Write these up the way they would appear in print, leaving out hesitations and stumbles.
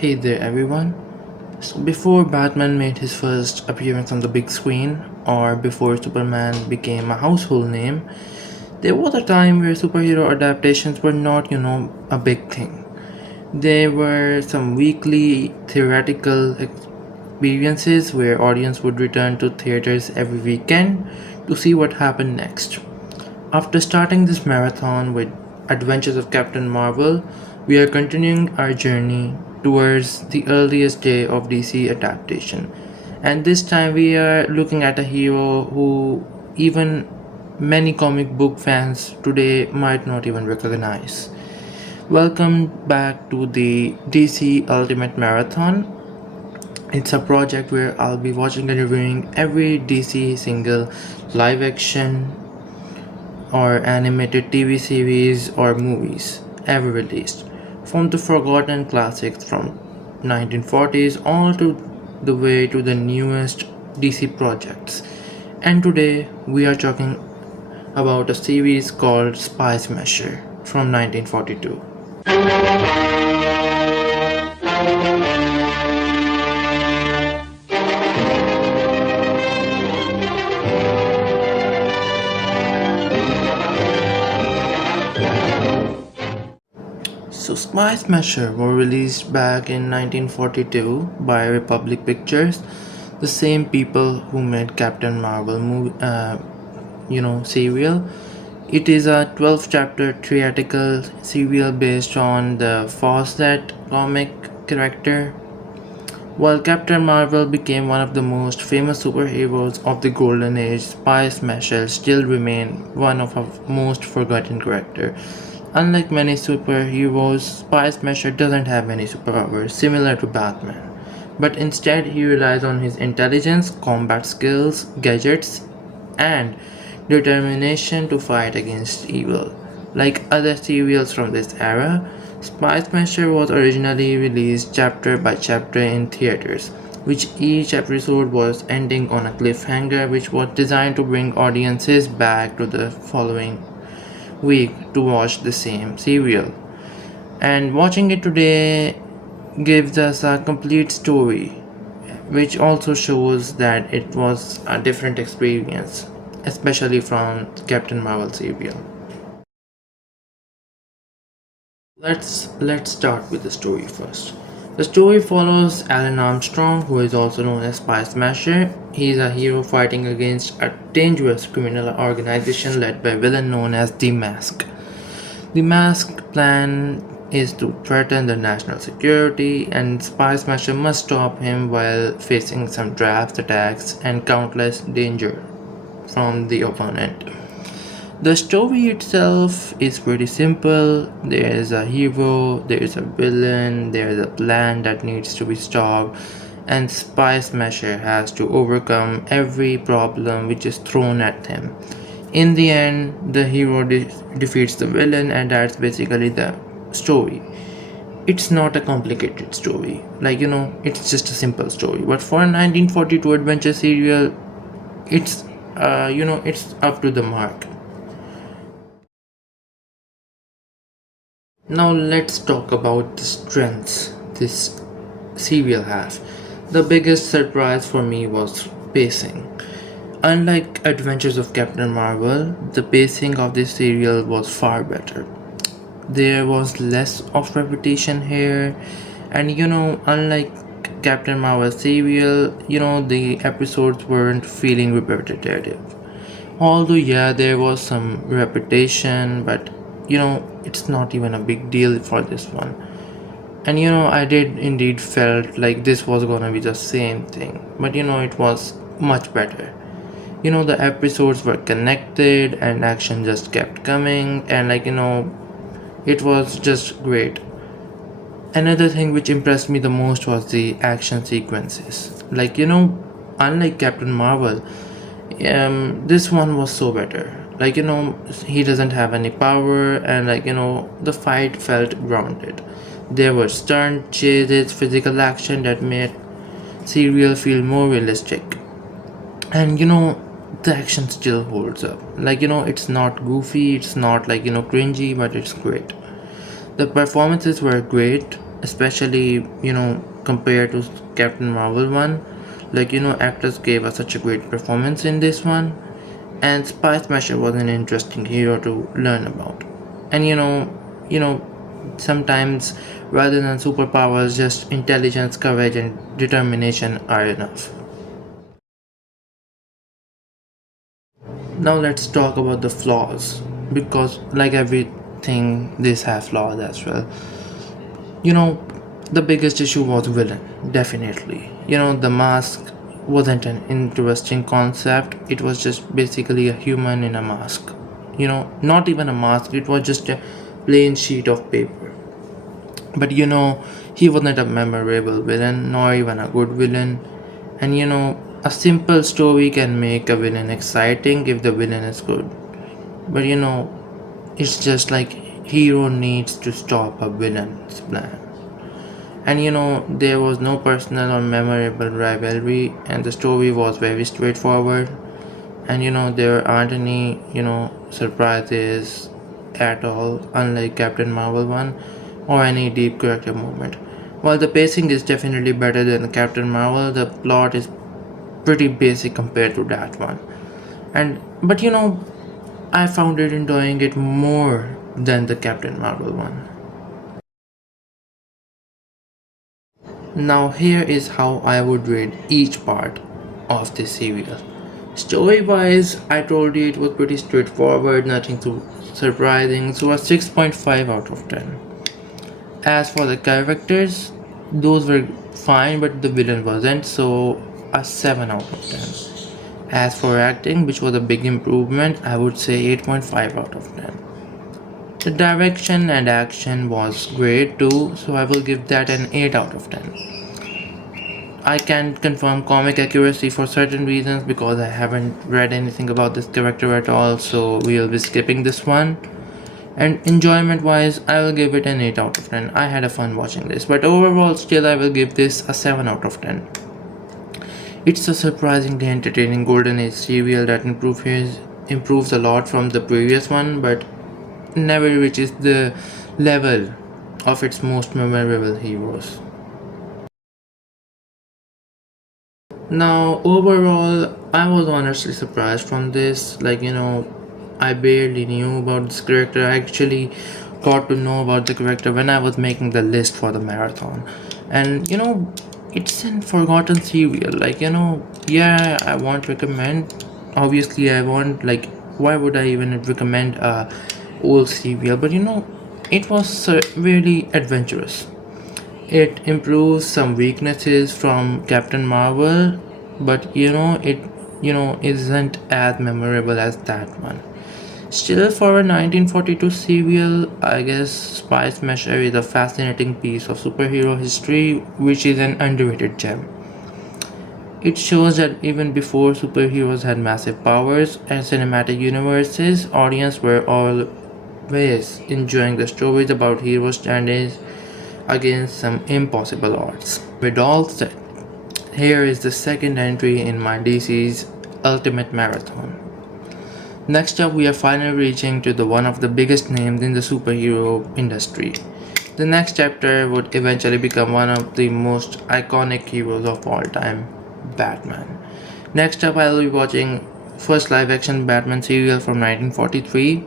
Hey there, everyone. So, before Batman made his first appearance on the big screen, or before Superman became a household name, there was a time where superhero adaptations were not, a big thing. There were some weekly theatrical experiences where audience would return to theaters every weekend to see what happened next. After starting this marathon with Adventures of Captain Marvel, we are continuing our journey towards the earliest day of DC adaptation. And this time we are looking at a hero who even many comic book fans today might not even recognize. Welcome back to the DC Ultimate Marathon. It's a project where I'll be watching and reviewing every DC single live action or animated TV series or movies ever released, from the forgotten classics from 1940s all to the way to the newest DC projects. And today we are talking about a series called Spy Smasher from 1942. So Spy Smasher were released back in 1942 by Republic Pictures, the same people who made Captain Marvel serial. It is a 12 chapter theatrical serial based on the Fawcett comic character. While Captain Marvel became one of the most famous superheroes of the Golden Age, Spy Smasher still remained one of our most forgotten characters. Unlike many superheroes, Spy Smasher doesn't have any superpowers similar to Batman, but instead he relies on his intelligence, combat skills, gadgets, and determination to fight against evil. Like other serials from this era, Spy Smasher was originally released chapter by chapter in theaters, which each episode was ending on a cliffhanger which was designed to bring audiences back to the following week to watch the same serial. And watching it today gives us a complete story, which also shows that it was a different experience, especially from Captain Marvel serial. Let's start with the story first. The story follows Alan Armstrong, who is also known as Spy Smasher. He is a hero fighting against a dangerous criminal organization led by a villain known as the Mask. The Mask plan is to threaten the national security, and Spy Smasher must stop him while facing some traps, attacks, and countless danger from the opponent. The story itself is pretty simple. There is a hero, there is a villain, there is a plan that needs to be stopped, and Spy Smasher has to overcome every problem which is thrown at him. In the end, the hero defeats the villain, and that's basically the story. It's not a complicated story, it's just a simple story. But for a 1942 adventure serial, it's it's up to the mark. Now let's talk about the strengths this serial has. The biggest surprise for me was pacing. Unlike Adventures of Captain Marvel, the pacing of this serial was far better. There was less of repetition here, and unlike Captain Marvel serial, the episodes weren't feeling repetitive. Although, yeah, there was some repetition, but it's not even a big deal for this one. And I did indeed felt like this was gonna be the same thing, but it was much better. The episodes were connected and action just kept coming, and it was just great. Another thing which impressed me the most was the action sequences. Unlike Captain Marvel, this one was so better. He doesn't have any power, and the fight felt grounded. There were stunt chases, physical action that made serial feel more realistic. And the action still holds up. It's not goofy, it's not cringy, but it's great. The performances were great. especially compared to Captain Marvel one. Actors gave us such a great performance in this one, and Spy Smasher was an interesting hero to learn about. And sometimes rather than superpowers, just intelligence, courage, and determination are enough. Now let's talk about the flaws, because like everything, this has flaws as well. You know, the biggest issue was villain, definitely. The mask wasn't an interesting concept. It was just basically a human in a mask. Not even a mask. It was just a plain sheet of paper. But he wasn't a memorable villain, nor even a good villain. And a simple story can make a villain exciting if the villain is good. But it's just like hero needs to stop a villain's plan. And there was no personal or memorable rivalry, and the story was very straightforward. And there aren't any surprises at all, unlike Captain Marvel one, or any deep character moment. While the pacing is definitely better than Captain Marvel, the plot is pretty basic compared to that one. And but I found it enjoying it more than the Captain Marvel one. Now here is how I would rate each part of this serial. Story wise, I told you it was pretty straightforward, nothing too surprising, so a 6.5 out of 10. As for the characters, those were fine, but the villain wasn't, so a 7 out of 10. As for acting, which was a big improvement, I would say 8.5 out of 10. The direction and action was great too, so I will give that an 8 out of 10. I can't confirm comic accuracy for certain reasons because I haven't read anything about this character at all, so we'll be skipping this one. And enjoyment wise, I will give it an 8 out of 10. I had a fun watching this, but overall, still, I will give this a 7 out of 10. It's a surprisingly entertaining Golden Age serial that improves a lot from the previous one, but never reaches the level of its most memorable heroes. Now, overall, I was honestly surprised from this. I barely knew about this character. I actually got to know about the character when I was making the list for the marathon. And it's an forgotten serial. Yeah, I won't recommend. Obviously, I won't, why would I even recommend a old serial? But it was really adventurous. It improves some weaknesses from Captain Marvel, but it isn't as memorable as that one. Still, for a 1942 serial, I guess Spy Smasher is a fascinating piece of superhero history, which is an underrated gem. It shows that even before superheroes had massive powers and cinematic universes, audiences were always enjoying the stories about heroes standing against some impossible odds. With all said, here is the second entry in my DC's Ultimate Marathon. Next up, we are finally reaching to the one of the biggest names in the superhero industry. The next chapter would eventually become one of the most iconic heroes of all time, Batman. Next up, I will be watching first live-action Batman serial from 1943.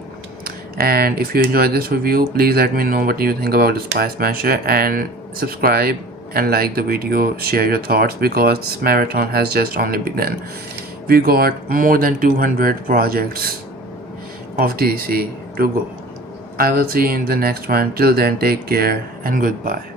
And if you enjoyed this review, please let me know what you think about the Spy Smasher, and subscribe and like the video, share your thoughts, because this marathon has just only begun. We got more than 200 projects of DC to go. I will see you in the next one. Till then, take care and goodbye.